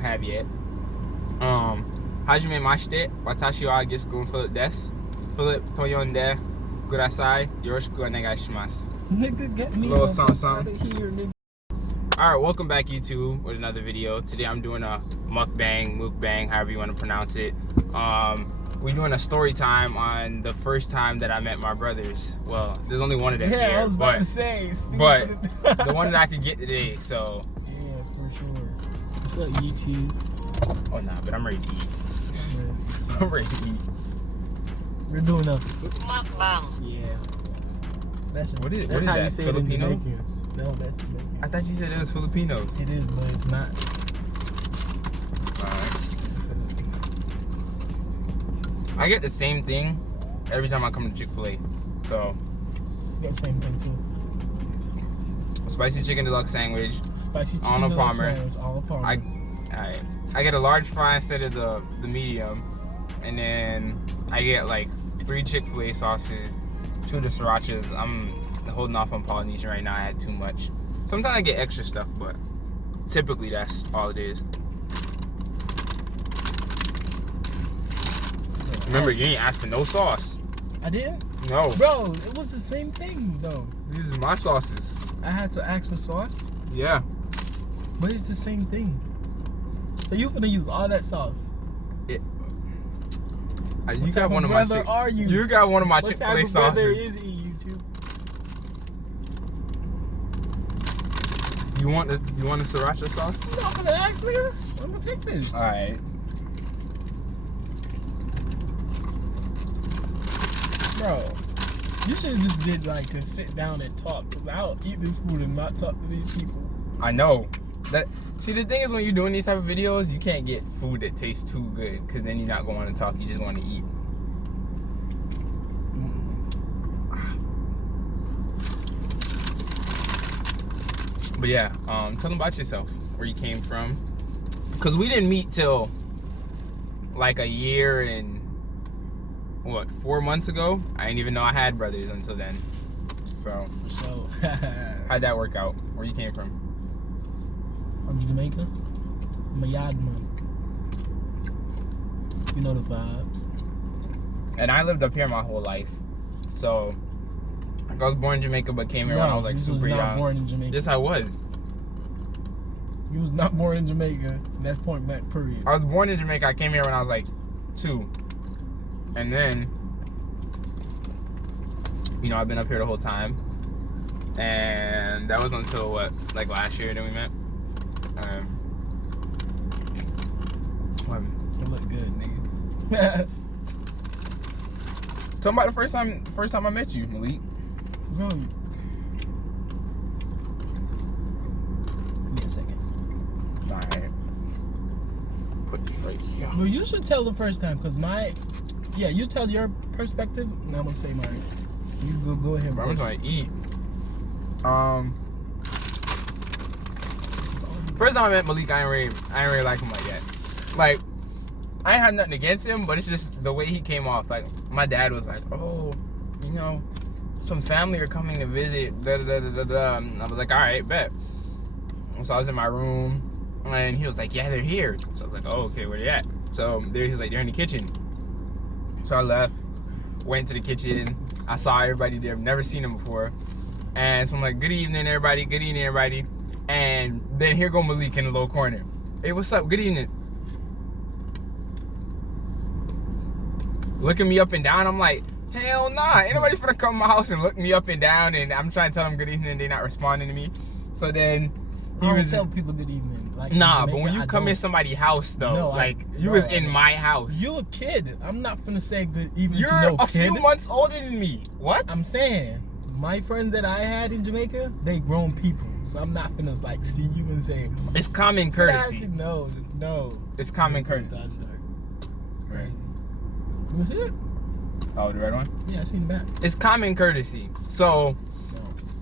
have yet. Hajime mashite, watashi wa Gisku Philip desu. Philip toyonde kudasai. Yoroshiku onegai shimasu. Nigga, get me little out something. of here, nigga. Alright, welcome back YouTube with another video. Today I'm doing a mukbang, however you want to pronounce it. We're doing a story time on the first time that I met my brothers. Well, there's only one of them here, I was about to say, but the one that I could get today, so. Yeah, for sure. What's up, YouTube? Oh nah, but I'm ready to eat. I'm ready to eat. We're doing a mukbang. Yeah. That's what is how that? you say Filipino? it in Jamaican. No, that's Jamaican. I thought you said it was Filipinos. It is, but it's not. I get the same thing every time I come to Chick-fil-A. So. You get the same thing too. A spicy chicken deluxe sandwich. Spicy chicken on a deluxe Palmer. sandwich, on a Palmer. I get a large fry instead of the medium, and then I get like 3 Chick-fil-A sauces, 2 of the srirachas. I'm holding off on Polynesian right now. I had too much. Sometimes I get extra stuff, but typically that's all it is. Remember, you ain't asked for no sauce. I didn't? No. Bro, it was the same thing though. These are my sauces. I had to ask for sauce? Yeah. But it's the same thing. So you finna use all that sauce? You got one of my You got one of my Chick-fil-A sauces. What type of brother is he, YouTube? You want the sriracha sauce? No, I'm gonna ask, nigga. I'm gonna take this. All right. Bro, you should have just did like a sit down and talk. Cause I'll eat this food and not talk to these people. I know. See, the thing is, when you're doing these type of videos, you can't get food that tastes too good, because then you're not going to want to talk. You just want to eat. But yeah, tell them about yourself, where you came from, because we didn't meet till like a year and what, 4 months ago. I didn't even know I had brothers until then. So how'd that work out? Where you came from? I'm Jamaica. I'm a yardman. You know the vibes. And I lived up here my whole life. So I was born in Jamaica, but came here when I was like super young. You was not born in Jamaica. Yes, I was. You was not born in Jamaica. That's point blank period. I was born in Jamaica. I came here when I was like 2. And then, you know, I've been up here the whole time. And that was until what, like last year that we met. You look good, nigga. Tell me about the first time I met you, Malik. Bro. Give me a second. Alright. Put this right here. Well, you should tell the first time, cause you tell your perspective, and I'm gonna say mine. You go ahead. Bro, I'm trying to eat. First time I met Malik, I ain't really like him like that. Like, I ain't had nothing against him, but it's just the way he came off. Like, my dad was like, oh, you know, some family are coming to visit, da-da-da-da-da-da. And I was like, all right, bet. And so I was in my room, and he was like, yeah, they're here. So I was like, oh, okay, where they at? So he was like, they're in the kitchen. So I left, went to the kitchen. I saw everybody there. I've never seen them before. And so I'm like, good evening, everybody. Good evening, everybody. And then here go Malik in the little corner. Hey, what's up? Good evening. Looking me up and down. I'm like, hell nah. Ain't nobody finna come to my house and look me up and down, and I'm trying to tell them good evening and they're not responding to me. So then I don't tell people good evening. Like, nah, Jamaica, but when you come in somebody's house though, no, like you was in my house. You a kid. I'm not finna say good evening You're to no kid. You're a few months older than me. What? I'm saying, my friends that I had in Jamaica, they grown people. So I'm not finna like see you and say it's common courtesy. No. It's common courtesy. Crazy. You see it? Oh, the red one? Yeah, I seen that. It's common courtesy. So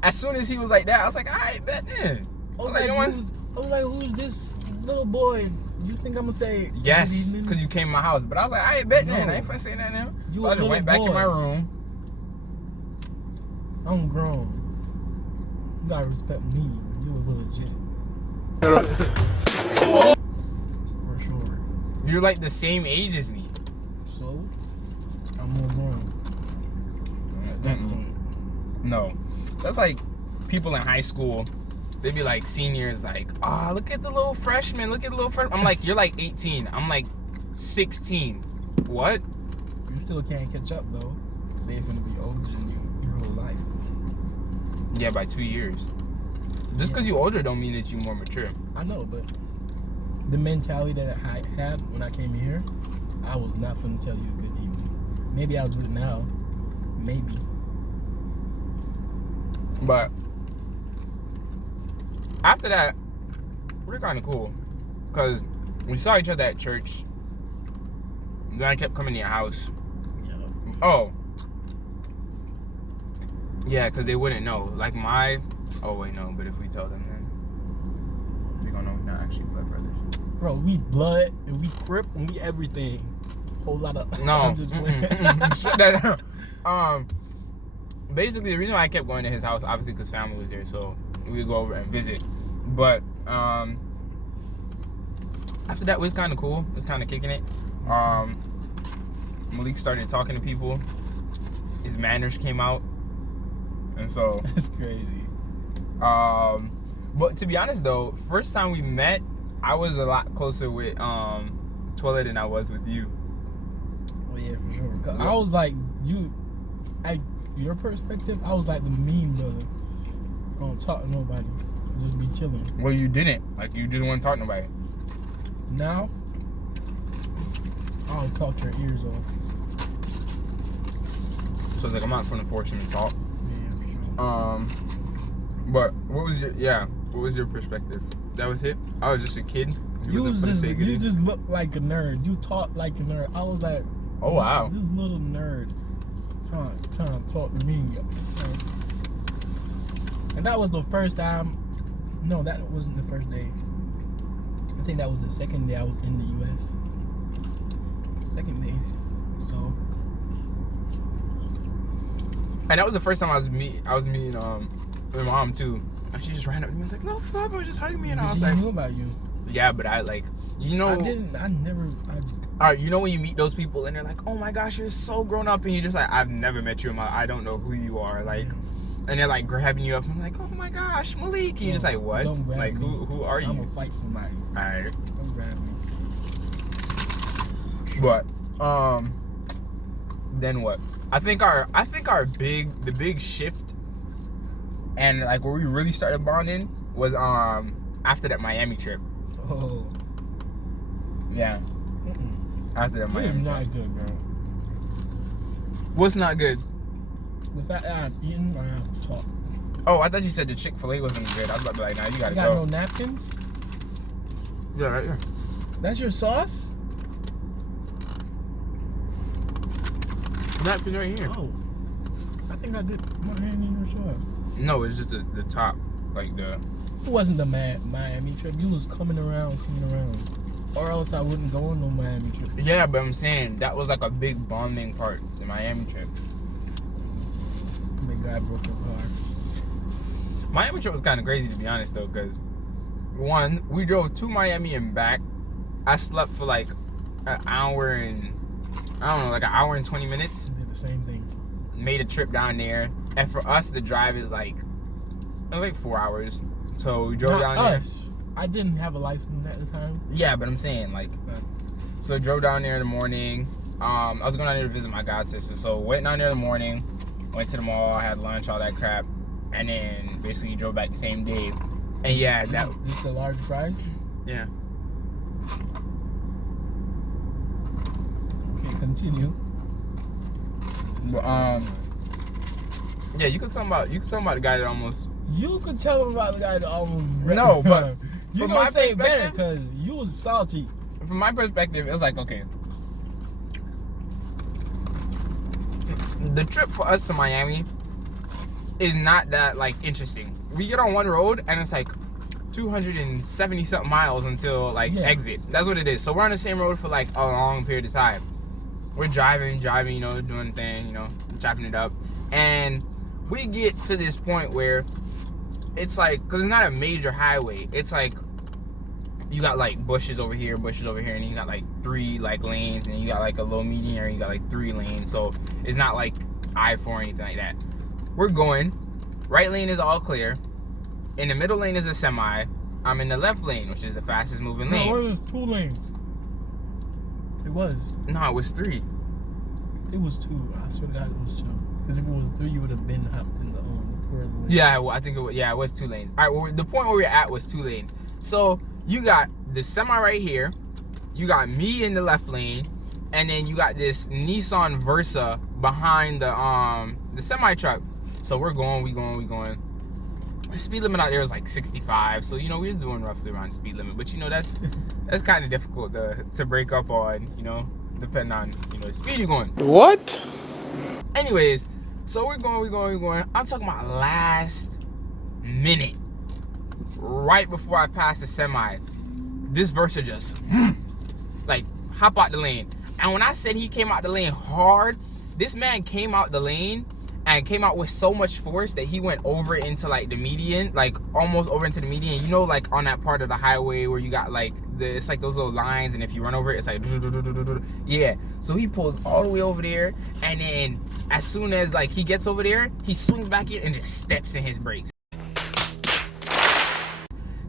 as soon as he was like that, I was like, alright, bet then. I was like, who's this little boy? You think I'm gonna say yes, because you came to my house. But I was like, alright, bet then. I ain't finna say that now. So I just went back in my room. I'm grown. You gotta respect me. You a little legit. You're like the same age as me. So, I'm more grown. No. That's like people in high school. They'd be like seniors, like, oh, look at the little freshman. Look at the little freshman. I'm like, you're like 18. I'm like 16. What? You still can't catch up, though. They're going to be older than you your whole life. Yeah, by 2 years. Just because you're older don't mean that you're more mature. I know, but the mentality that I had when I came here, I was not going to tell you a good evening. Maybe I'll do it now. Maybe. But after that, we're kind of cool. Because we saw each other at church. Then I kept coming to your house. Yeah. Oh. Yeah, because they wouldn't know. Like my... Oh, wait, no. But if we tell them, then they're going to know we're not actually blood brothers. Bro, we blood, and we crip, and we everything. Whole lot of... No. I'm just playing. Shut that down. Basically, the reason why I kept going to his house, obviously, because family was there, so we would go over and visit. But after that, it was kind of cool. It was kind of kicking it. Malik started talking to people. His manners came out, and so That's crazy. But to be honest, though, first time we met, I was a lot closer with Twila than I was with you. Oh yeah, for sure. 'Cause I was like you. Your perspective, I was like the mean brother. I don't talk to nobody. Just be chilling. Well, you didn't. Like, you didn't want to talk to nobody. Now, I'll talk your ears off. So it's like, I'm not going to force him to talk. Yeah, for sure. But what was your perspective? That was it? I was just a kid. You just look like a nerd. You talk like a nerd. I was like, oh wow, this little nerd trying to talk to me. And that was the first time. No, that wasn't the first day. I think that was the second day I was in the U.S. Second day. So. And that was the first time I was meeting my mom too. And she just ran up to me and was like, no, Fabio, just hug me. And I was like, knew about you. Yeah, but I like, you know. Alright, you know when you meet those people and they're like, oh my gosh, you're so grown up, and you're just like, I've never met you in my, I don't know who you are. Like, and they're like grabbing you up and like, oh my gosh, Malik. And you're just like, what? Like, who are you? I'm gonna fight somebody. Alright. Don't grab me. But, then what? I think the big shift and like where we really started bonding was after that Miami trip. Oh. Yeah. After that Miami not trip. good, bro. What's not good? The fact that I'm eating, I have to talk. Oh, I thought you said the Chick-fil-A wasn't good. I was about to be like, nah, you gotta go. You got no napkins? Yeah, right here. That's your sauce? Napkin right here. Oh. I think I did my hand in your sauce. No, it's just the top, like the... It wasn't the Miami trip. You was coming around. Or else I wouldn't go on no Miami trip. Yeah, but I'm saying that was like a big bonding part, the Miami trip. The guy broke your car. Miami trip was kind of crazy, to be honest, though, because one, we drove to Miami and back. I slept for like an hour and, I don't know, like an hour and 20 minutes. Did the same thing. Made a trip down there. And for us, the drive is like, it was like 4 hours. So we drove down there. I didn't have a license at the time. Yeah, but I'm saying, like, so I drove down there in the morning. I was going down there to visit my god sister. So went down there in the morning, went to the mall, had lunch, all that crap. And then basically drove back the same day. And yeah, that... Just a large fries? Yeah. Okay, continue. But, yeah, you could tell about the guy that almost... You could tell him about the guy that almost... No, but... You from gonna my say better perspective, because you was salty. From my perspective, it was like, okay, the trip for us to Miami is not that like interesting. We get on one road and it's like 270 something miles until like exit. That's what it is. So we're on the same road for like a long period of time. We're driving, you know, doing the thing, you know, chopping it up, and we get to this point where it's like, because it's not a major highway, it's like you got like bushes over here, and you got like 3 like lanes, and you got like a low median area, you got like 3 lanes. So it's not like I-4 or anything like that. We're going. Right lane is all clear. In the middle lane is a semi. I'm in the left lane, which is the fastest moving lane. No, it was 2 lanes. It was. No, it was 3. It was 2. I swear to God, it was 2. Because if it was 3, you would have been hopped in the third lane. Yeah, well, I think it was. Yeah, it was 2 lanes. All right, well, the point where we're at was 2 lanes. So you got the semi right here. You got me in the left lane, and then you got this Nissan Versa behind the semi truck. So we're going, we going. The speed limit out there is like 65, so you know we was doing roughly around the speed limit. But you know that's kind of difficult to break up on, you know, depending on the speed you're going. What? Anyways, so we're going. I'm talking about last minute, right before I pass the semi, this Versa just like hop out the lane. And when I said he came out the lane hard, this man came out the lane and came out with so much force that he went over into like the median, like almost over into the median. You know, like on that part of the highway where you got like it's like those little lines, and if you run over it, it's like yeah. So he pulls all the way over there, and then as soon as like he gets over there, he swings back in and just steps in his brakes.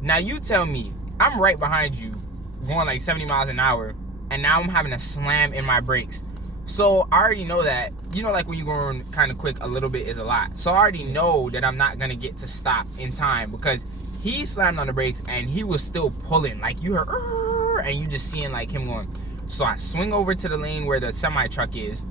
Now you tell me, I'm right behind you, going like 70 miles an hour, and now I'm having to slam in my brakes. So I already know that, you know, like when you're going kind of quick, a little bit is a lot. So I already know that I'm not going to get to stop in time, because he slammed on the brakes and he was still pulling. Like you heard, and you just seeing like him going. So I swing over to the lane where the semi truck is,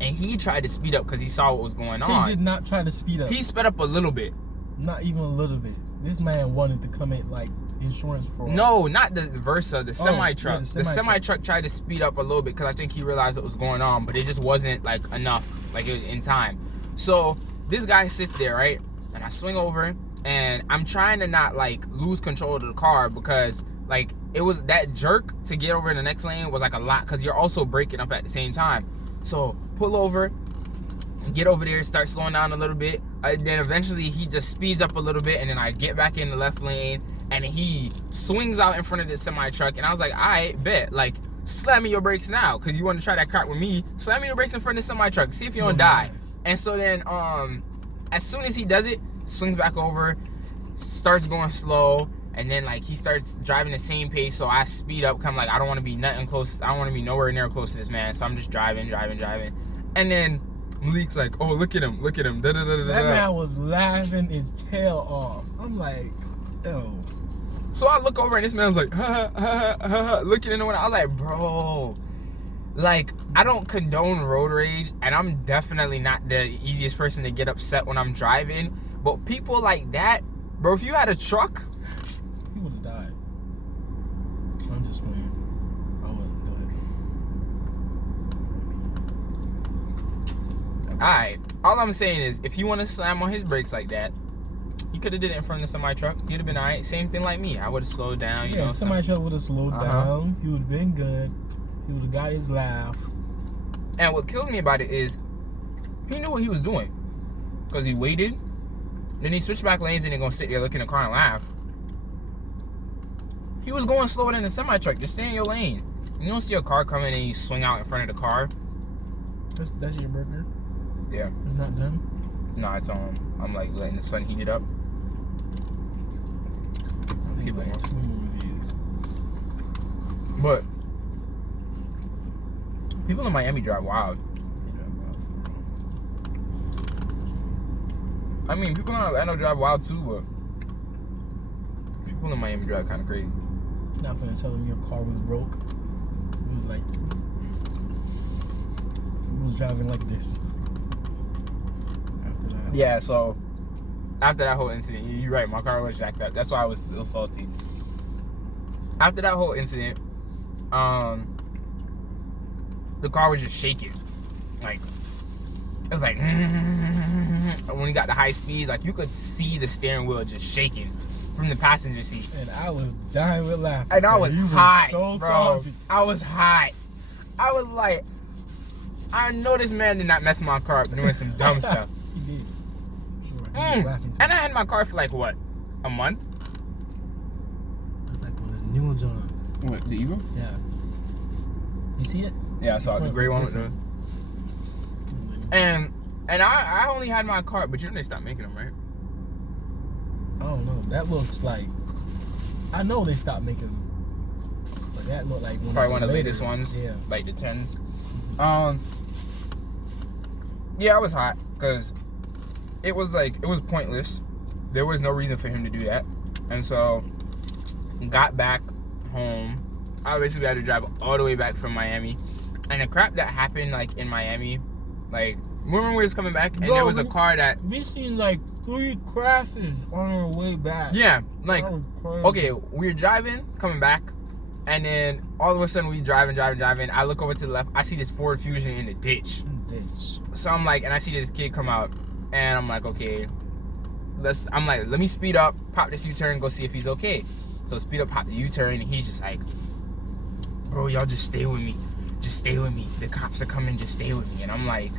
and he tried to speed up because he saw what was going on. He did not try to speed up. He sped up a little bit. Not even a little bit. This man wanted to come in like insurance fraud. No, not the Versa, the semi truck. Yeah, the semi truck tried to speed up a little bit because I think he realized what was going on, but it just wasn't like enough, like in time. So this guy sits there, right? And I swing over, and I'm trying to not like lose control of the car, because like it was that jerk to get over in the next lane was like a lot, because you're also braking up at the same time. So pull over, get over there, start slowing down a little bit. Then eventually he just speeds up a little bit, and then I get back in the left lane, and he swings out in front of the semi truck, and I was like, I bet, like, slam me your brakes now, because you want to try that crap with me. Slam me your brakes in front of the semi truck, see if you don't die. And so then as soon as he does it, swings back over, starts going slow, and then like he starts driving the same pace. So I speed up, come like I don't want to be nothing close, I don't want to be nowhere near close to this man. So I'm just driving, and then Malik's like, oh, look at him. Da, da, da, da, that man was laughing his tail off. I'm like, ew. So I look over, and this man's like, ha, ha, ha, ha, looking in the window. I was like, bro, like, I don't condone road rage, and I'm definitely not the easiest person to get upset when I'm driving. But people like that, bro, if you had a truck, he would have died. I'm just playing. I wouldn't do it. Alright, all I'm saying is, if you want to slam on his brakes like that, he could have did it in front of the semi truck. He'd have been alright. Same thing like me. I would have slowed down. You know, semi truck would have slowed down. He would have been good. He would have got his laugh. And what kills me about it is, he knew what he was doing, because he waited. Then he switched back lanes, and they're gonna sit there looking in the car and laugh. He was going slower than the semi truck. Just stay in your lane. You don't see a car coming and you swing out in front of the car. That's your burger? Yeah. It's not done? No, it's on. I'm like letting the sun heat it up. Keep going. But people in Miami drive wild. I mean, people in Atlanta drive wild too, but people in Miami drive kind of crazy. Not finna tell him your car was broke. It was like, it was driving like this. After that. Yeah, so after that whole incident, you're right, my car was jacked up. That's why I was still salty. After that whole incident, the car was just shaking. Like, it was like, when he got the high speed, like you could see the steering wheel just shaking from the passenger seat. And I was dying with laughter. And I was hot, so bro. salty. I was hot. I was like, I know this man did not mess my car up doing some dumb stuff. He did. Sure. And I had my car for like, what, a month? It was like one of New Jones. What, the Eagle? Yeah. You see it? Yeah, I saw it. The gray one with the... And I only had my car, but you know they stopped making them, right? I don't know. That looks like... I know they stopped making them. But that looked like probably one of the latest ones. Yeah. Like the 10s. Yeah, I was hot because it was pointless. There was no reason for him to do that. And so, got back home. I basically had to drive all the way back from Miami. And the crap that happened, like, in Miami, like, remember when we was coming back and there was a car that... We seen, like, 3 crashes on our way back. Yeah, like, okay, we were driving, coming back, and then all of a sudden we driving. I look over to the left, I see this Ford Fusion in the ditch. So I'm like, and I see this kid come out, and I'm like, okay, let me speed up, pop this U-turn, go see if he's okay. So speed up, pop the U-turn, and he's just like, bro, y'all just stay with me. Just stay with me. The cops are coming, just stay with me. And I'm like,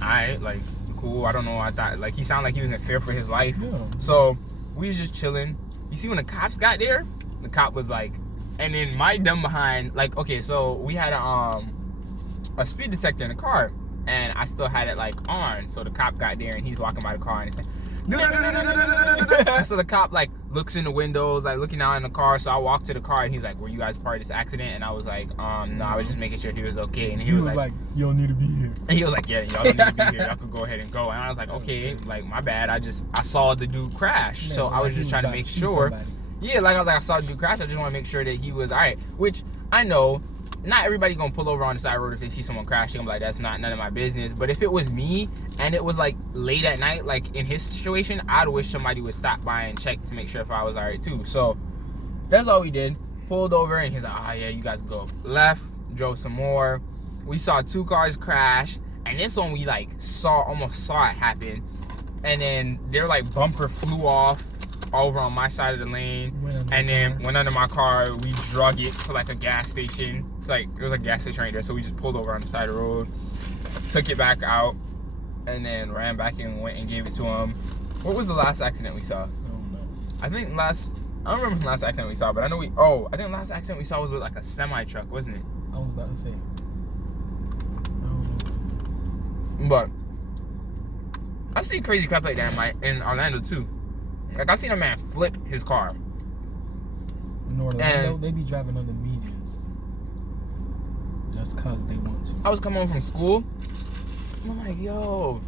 alright, like, cool. I don't know. I thought, like, he sounded like he was in fear for his life. Yeah. So we was just chilling. You see, when the cops got there, the cop was like, and then my dumb behind, like, okay, so we had a speed detector in the car, and I still had it, like, on. So the cop got there, and he's walking by the car, and he's like, so the cop, like, looks in the windows, like, looking out in the car. So I walked to the car, and he's like, were you guys part of this accident? And I was like, no, I was just making sure he was okay. And he was like, you don't need to be here. And he was like, yeah, y'all don't need to be here. Y'all could go ahead and go. And I was like, okay, like, my bad. I saw the dude crash. So I was just trying to make sure. Yeah, like, I was like, I saw the dude crash. I just want to make sure that he was all right. Which I know not everybody gonna pull over on the side of the road if they see someone crashing. I'm like, that's not none of my business. But if it was me and it was like late at night, like in his situation, I'd wish somebody would stop by and check to make sure if I was all right too. So that's all we did. Pulled over and he's like, oh yeah, you guys go. Left, drove some more. We saw 2 cars crash, and this one we like almost saw it happen. And then their like bumper flew off over on my side of the lane, and then went under my car. We drug it to like a gas station. It's like, it was a gas station right there, so we just pulled over on the side of the road, took it back out, and then ran back and went and gave it to him. What was the last accident we saw? I don't know. I don't remember the last accident we saw, but I know I think the last accident we saw was with like a semi truck, wasn't it? I was about to say. I don't know. But I see crazy crap like that in Orlando too. Like, I seen a man flip his car. In Orlando, they be driving on the medians. Just cause they want to. I was coming home from school, and I'm like, yo,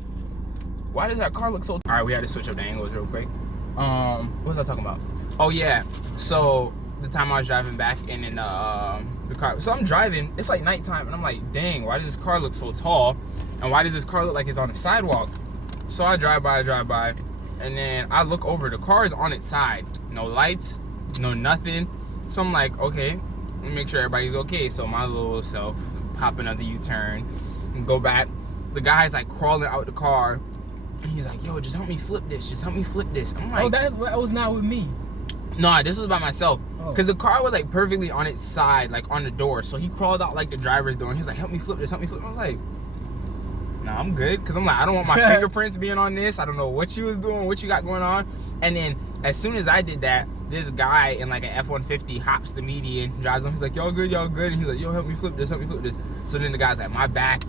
why does that car look so... All right, we had to switch up the angles real quick. What was I talking about? Oh, yeah. So, the time I was driving back and in the car. So, I'm driving. It's like nighttime, and I'm like, dang, why does this car look so tall? And why does this car look like it's on the sidewalk? So, I drive by, and then I look over. The car is on its side. No lights, no nothing. So, I'm like, okay, let me make sure everybody's okay. So, my little self pop another U-turn and go back. The guy's like crawling out the car, and he's like, yo, just help me flip this. Just help me flip this. I'm like, oh, that was not with me. Nah, this was by myself. Because the car was like perfectly on its side, like on the door. So he crawled out like the driver's door, and he's like, help me flip this, help me flip. I was like, nah, I'm good. Because I'm like, I don't want my fingerprints being on this. I don't know what you was doing, what you got going on. And then as soon as I did that, this guy in like an F-150 hops the median, drives on. He's like, y'all good, y'all good. And he's like, yo, help me flip this, help me flip this. So then the guy's like, my back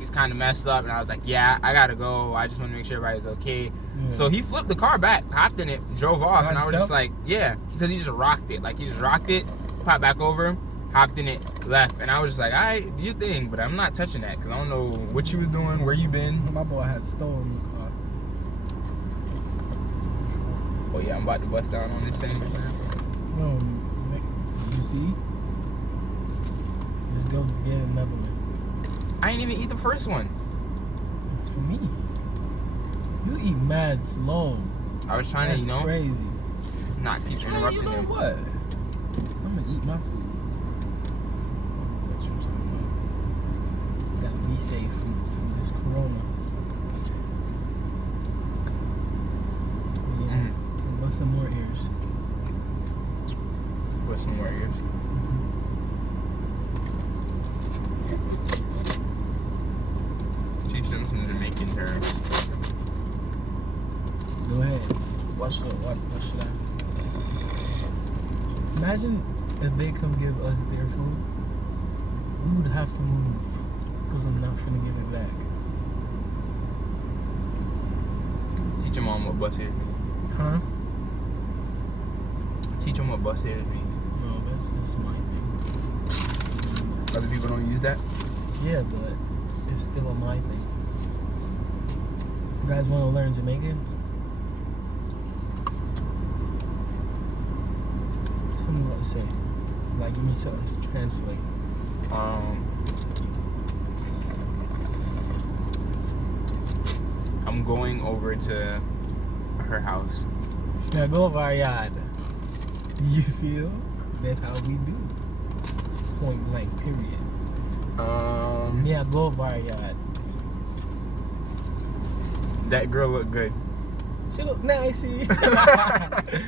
is kind of messed up. And I was like, yeah, I gotta go. I just want to make sure everybody's okay. Yeah. So he flipped the car back, hopped in it, drove off. And I was just like, yeah, because he just rocked it. Like, he just rocked it, popped back over, hopped in it, left. And I was just like, all right, do your thing. But I'm not touching that because I don't know what you was doing, where you been. My boy had stolen the car. Oh yeah, I'm about to bust down on this thing. No, you see? Just go get another one. I ain't even eat the first one. For me, you eat mad slow. I was trying to, That's crazy. Not keep interrupting him. What? I'm gonna eat my food. What you talking about? Gotta be safe from this corona. Bust some more ears. Bust some more ears. Teach them some Jamaican terms. Go ahead. What should I? Imagine if they come give us their food, we would have to move because I'm not finna give it back. Teach your mom what busted is. Huh? Teach them what busted is. No, that's just my thing. Other people don't use that? Yeah, but it's still a my thing. You guys want to learn Jamaican? Tell me what to say. Like, give me something to translate. I'm going over to her house. Now go over our yard. You feel? That's how we do. Point blank, period. Yeah, go over our yard. That girl look good. She look nice. It is what it is.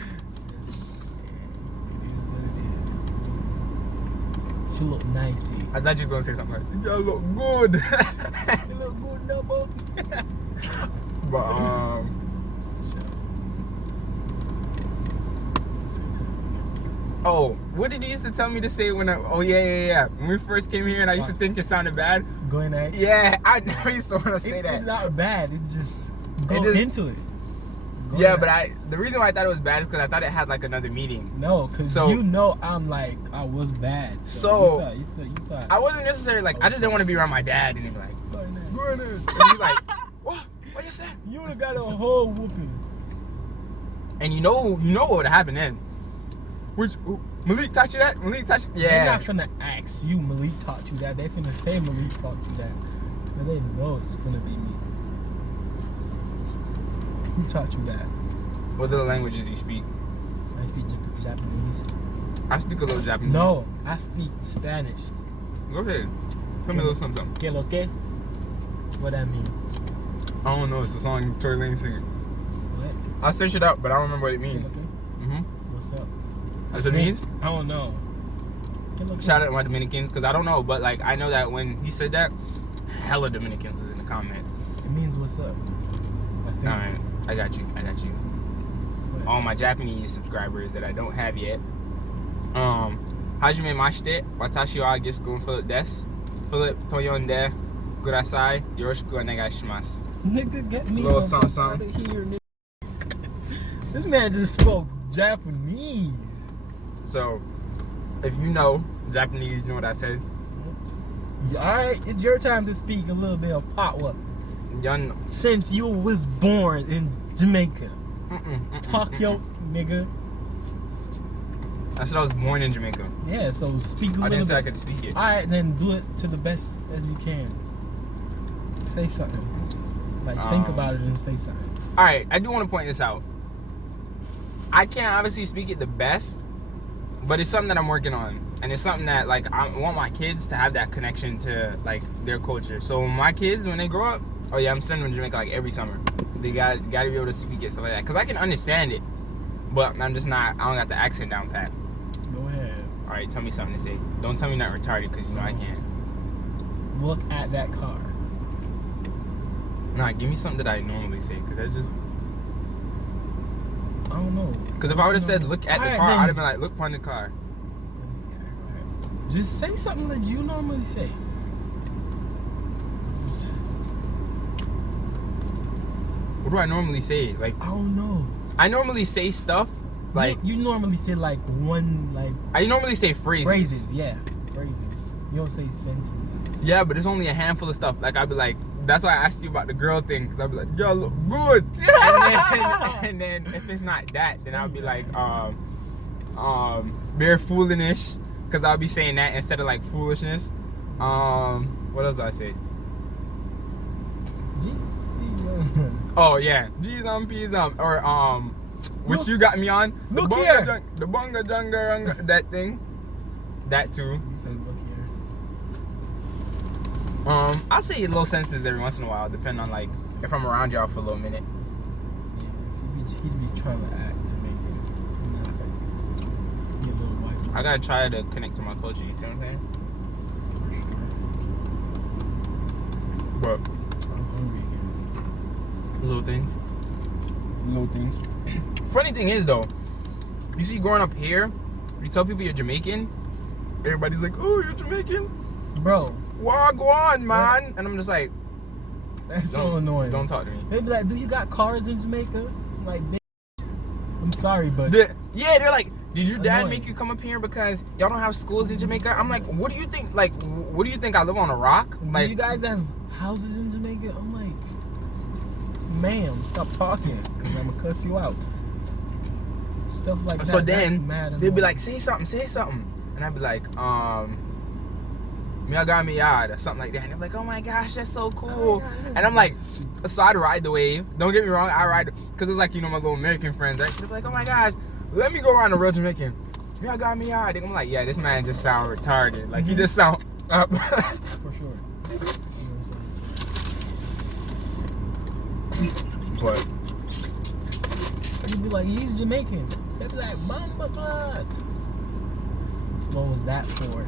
She look nice. I thought you was gonna say something like, "Y'all look good." She look good, no, bro. But oh, what did you used to tell me to say when yeah. When we first came here and I used to think it sounded bad. Going at? Yeah, I never used to want to say that. It's not bad. It's just go into it. Yeah, but the reason why I thought it was bad is because I thought it had like another meaning. No, because you know I'm like, I was bad. So you thought I wasn't necessarily like, I just didn't want to be around my dad and he'd be like, and he's like, what you say? You would have got a whole whooping. And you know what would happen then. Malik taught you that? Malik taught you? Yeah. They're not finna ask you Malik taught you that. They finna say Malik taught you that. But they know it's finna be me. Who taught you that? What other languages you speak? I speak Japanese. I speak a little Japanese. No, I speak Spanish. Go ahead. Tell me a little something. Que lo que? What that mean? I don't know. It's a song Tory Lanez singing. What? I'll search it up, but I don't remember what it means. What's up? That's what it means? I don't know. Shout out to my Dominicans, because I don't know, but like I know that when he said that, hella Dominicans was in the comment. It means what's up. I think. Alright, I got you. What? All my Japanese subscribers that I don't have yet. Hajime mashite, watashi wa Gisku Philip desu. Philip toyonde kudasai. Yoroshiku onegai shimasu. Nigga, get me little out something. of here, nigga. This man just spoke Japanese. So, if you know Japanese, you know what I said. Alright, it's your time to speak a little bit of Patwa. Y'all Since you was born in Jamaica. Talk yo, nigga. I said I was born in Jamaica. Yeah, so speak a little bit. I didn't say I could speak it. Alright, then do it to the best as you can. Say something. Like, think about it and say something. Alright, I do want to point this out. I can't obviously speak it the best, but it's something that I'm working on. And it's something that, like, I want my kids to have that connection to, like, their culture. So my kids, when they grow up, oh yeah, I'm sending them to Jamaica, like, every summer. They got to be able to speak it, stuff like that. Because I can understand it, but I'm just not, I don't got the accent down pat. Go ahead. Alright, tell me something to say. Don't tell me not retarded, because you know I can't. Look at that car. Nah, give me something that I normally say, because that's just... I don't know. Because if I would have said, look at the car, I'd have been like, look upon the car. Just say something that you normally say. What do I normally say? Like, I don't know. I normally say stuff like... You normally say like one, like... I normally say phrases. Phrases, yeah. Phrases. You don't say sentences. Yeah, but it's only a handful of stuff. Like, I'd be like, that's why I asked you about the girl thing, because I'd be like, y'all look good. and then if it's not that, then I'll be like, bare foolish, because I'll be saying that instead of like foolishness. What else do I say? Oh yeah, G's on P's on, or which look, you got me on. Look here, the bunga junga, that thing, that too. You said look here. I'll say little sentences every once in a while, depending on like if I'm around y'all for a little minute. Yeah, he's be trying to act Jamaican. He a little white. I gotta try to connect to my culture. You see what I'm saying? But I'm hungry again. little things. Funny thing is though, you see, growing up here, You tell people you're Jamaican, everybody's like, oh, you're Jamaican? Bro. Wagwan, man. And I'm just like, that's so annoying. Don't talk to me. They be like, do you got cars in Jamaica? I'm like, I'm sorry, but... Yeah, they're like, did your dad make you come up here because y'all don't have schools in Jamaica? I'm like, what do you think? Like, what do you think? I live on a rock? Like, do you guys have houses in Jamaica? I'm like, ma'am, stop talking, because I'm going to cuss you out. Stuff like that. So then, they'd be like, say something. And I'd be like, me I got me yard or something like that. And they're like, oh my gosh, that's so cool. And I'm like, so I'd ride the wave. Don't get me wrong, I ride, because it's like, you know, my little American friends, right? So they're like, oh my gosh, let me go around the real Jamaican. Me I got me yard. I'm like, yeah, this man just sound retarded. Like, he just sound up. For sure. But you'd be like, he's Jamaican. They'd be like, Bamba Clot. What was that for?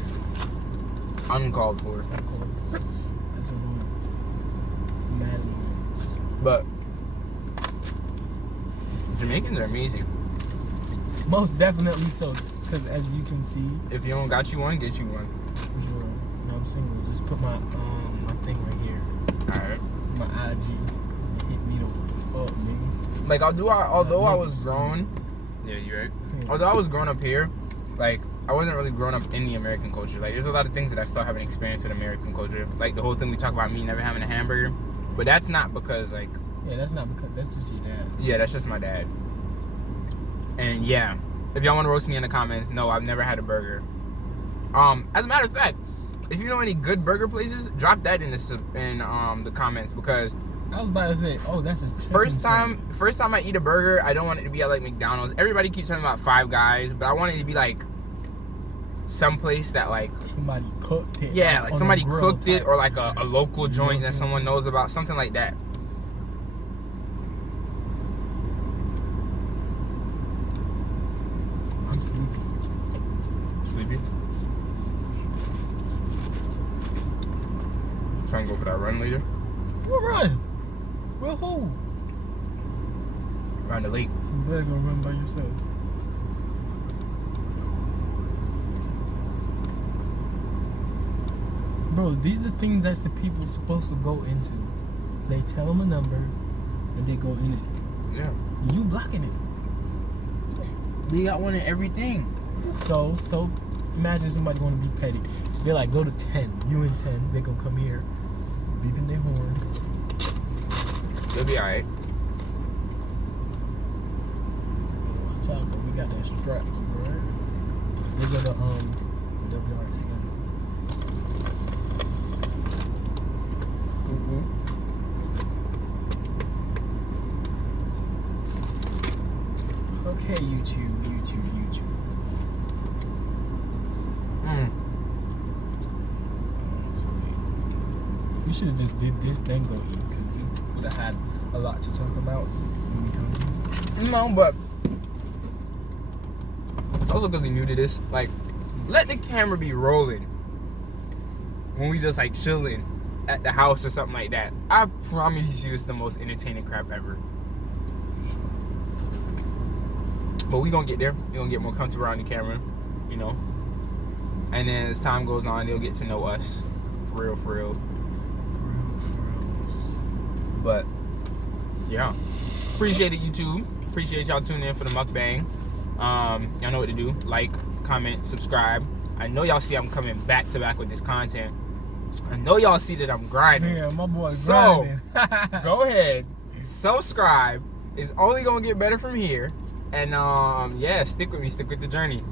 Uncalled for. That's annoying. It's mad annoying. But Jamaicans are amazing. Most definitely so. Because as you can see, if you don't got you one, get you one. For sure. No, I'm single. Just put my my thing right here. Alright. My IG. Hit me the fuck, niggas. Like although I was grown. Yeah, you're right. Yeah. Although I was grown up here, like I wasn't really grown up in the American culture. Like there's a lot of things that I still haven't experienced in American culture. Like the whole thing we talk about me never having a hamburger. But that's not because like... Yeah, that's not because... That's just your dad. Yeah, that's just my dad. And yeah, if y'all want to roast me in the comments, no, I've never had a burger. As a matter of fact, if you know any good burger places, drop that in the comments, because... I was about to say, oh, that's a first time I eat a burger, I don't want it to be at like McDonald's. Everybody keeps talking about Five Guys, but I want it to be like someplace that like somebody cooked it. Yeah, like somebody cooked it, or like a local joint that someone knows about, something like that. I'm sleepy. Sleepy? Trying to go for that run later. What run? Well, who? Around the lake. You better go run by yourself. Bro, these are things that the people supposed to go into. They tell them a number, and they go in it. Yeah. You blocking it. They got one in everything. So imagine somebody want to be petty. They're like, go to 10. You in 10. They gonna come here, beeping their horn. They'll be alright. Watch out, but we got that strap, right? We go to WRX again. Okay, YouTube. We should have just did this, then go eat, because we would have had a lot to talk about when we come. No, but it's also because we're new to this. Like, let the camera be rolling when we just like chilling at the house or something like that. I promise you, it's the most entertaining crap ever. But we gonna get there. We gonna get more comfortable around the camera, you know. And then as time goes on, they'll get to know us, for real. But yeah, appreciate it, YouTube. Appreciate y'all tuning in for the mukbang. Y'all know what to do. Like, comment, subscribe. I know y'all see I'm coming back to back with this content. I know y'all see that I'm grinding. Yeah, my boy's grinding. So go ahead, subscribe. It's only gonna get better from here. And yeah, stick with me, stick with the journey.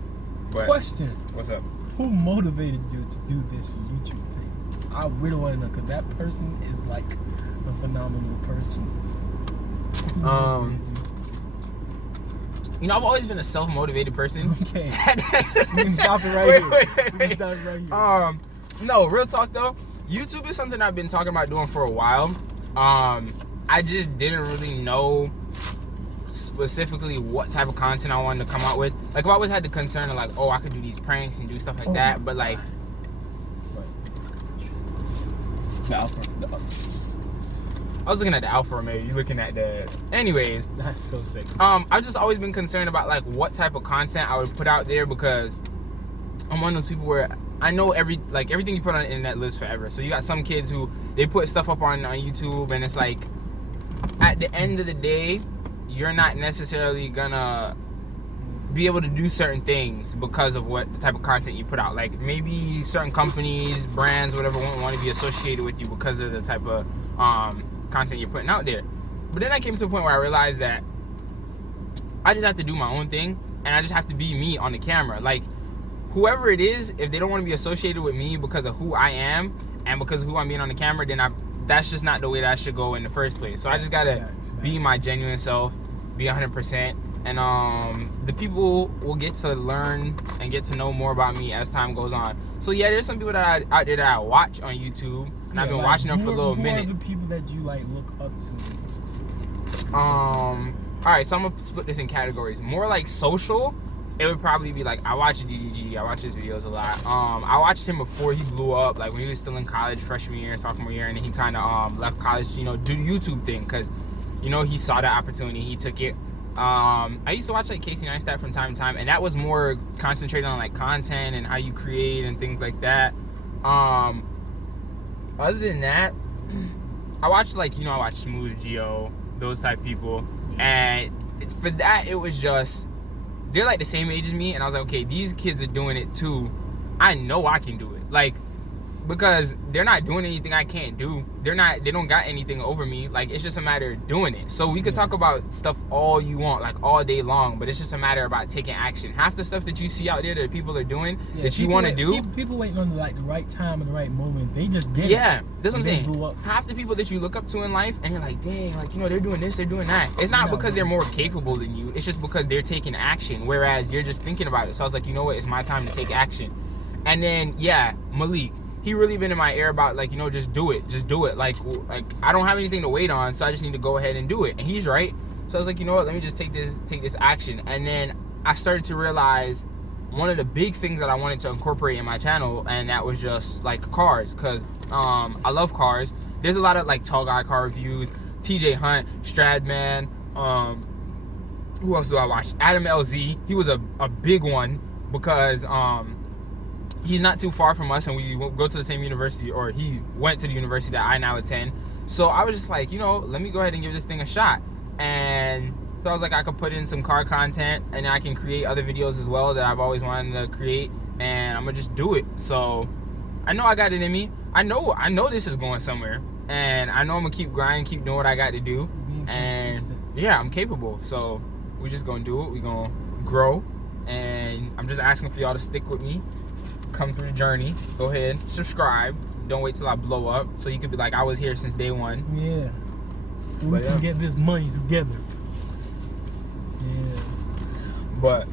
But question. What's up? Who motivated you to do this YouTube thing? I really want to know, because that person is like a phenomenal person. You know, I've always been a self-motivated person. Okay. We can stop it right here. We can stop it right here. No, real talk though. YouTube is something I've been talking about doing for a while. I just didn't really know specifically what type of content I wanted to come out with. Like, I always had the concern of like, oh, I could do these pranks and do stuff like that, but like, I was looking at the Alfa Romeo. You looking at the. Anyways, That's so sexy. I've just always been concerned about like what type of content I would put out there because I'm one of those people where I know everything you put on the internet lives forever. So you got some kids who they put stuff up on YouTube and it's like at the end of the day, you're not necessarily gonna be able to do certain things because of what the type of content you put out. Like maybe certain companies, brands, whatever, won't want to be associated with you because of the type of content you're putting out there. But then I came to a point where I realized that I just have to do my own thing and I just have to be me on the camera. Like whoever it is, if they don't want to be associated with me because of who I am and because of who I'm being on the camera, then that's just not the way that I should go in the first place. So I just gotta be my genuine self, be 100%. And the people will get to learn and get to know more about me as time goes on. So yeah, there's some people that out there that I watch on YouTube, and I've been watching them for a little minute. More of the people that you like look up to. All right, so I'm gonna split this in categories. More like social, it would probably be like I watch DDG. I watch his videos a lot. I watched him before he blew up, like when he was still in college, freshman year, sophomore year, and then he kind of left college to do the YouTube thing because he saw that opportunity, he took it. I used to watch like Casey Neistat from time to time, and that was more concentrated on like content and how you create and things like that. Other than that, I watched I watched Smooth Geo, those type people, and for that it was just they're like the same age as me, and I was like, okay, these kids are doing it too. I know I can do it, like because they're not doing anything I can't do. They don't got anything over me. Like it's just a matter of doing it. So we could talk about stuff all you want, like all day long, but it's just a matter about taking action. Half the stuff that you see out there that people are doing that you want to do, people waiting on the right time and the right moment. They just did. Yeah, that's what I'm saying. Half the people that you look up to in life, and you're like, dang, they're doing this, they're doing that. It's not because they're more capable than you. It's just because they're taking action, whereas you're just thinking about it. So I was like, you know what? It's my time to take action. And then Malik. He really been in my ear about just do it. Like I don't have anything to wait on, so I just need to go ahead and do it. And he's right. So I was like, you know what? Let me just take this action. And then I started to realize one of the big things that I wanted to incorporate in my channel, and that was just like cars, because I love cars. There's a lot of like tall guy car reviews, TJ Hunt, Stradman. Who else do I watch? Adam LZ. He was a big one because he's not too far from us, and we go to the same university, or he went to the university that I now attend. So I was just like, let me go ahead and give this thing a shot. And so I was like, I could put in some car content, and I can create other videos as well that I've always wanted to create, and I'm gonna just do it. So I know I got it in me. I know this is going somewhere, and I know I'm gonna keep grinding, keep doing what I got to do. And yeah, I'm capable. So we just gonna do it. We gonna grow, and I'm just asking for y'all to stick with me. Come through the journey. Go ahead, subscribe. Don't wait till I blow up, so you could be like, I was here since day one. Yeah. We can get this money together. Yeah. But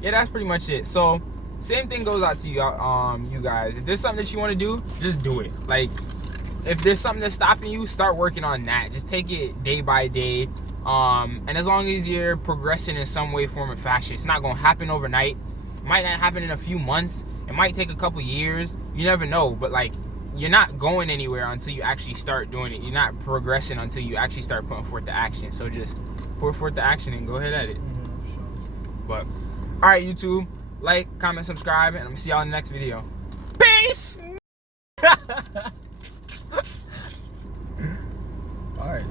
yeah, that's pretty much it. So same thing goes out to you, you guys. If there's something that you want to do, just do it. Like if there's something that's stopping you, start working on that. Just take it day by day. And as long as you're progressing in some way, form, or fashion, it's not gonna happen overnight. Might not happen in a few months. It might take a couple years. You never know. But like, you're not going anywhere until you actually start doing it. You're not progressing until you actually start putting forth the action. So just put forth the action and go ahead at it. Sure. But all right, YouTube, like, comment, subscribe, and I'm gonna see y'all in the next video. Peace. All right.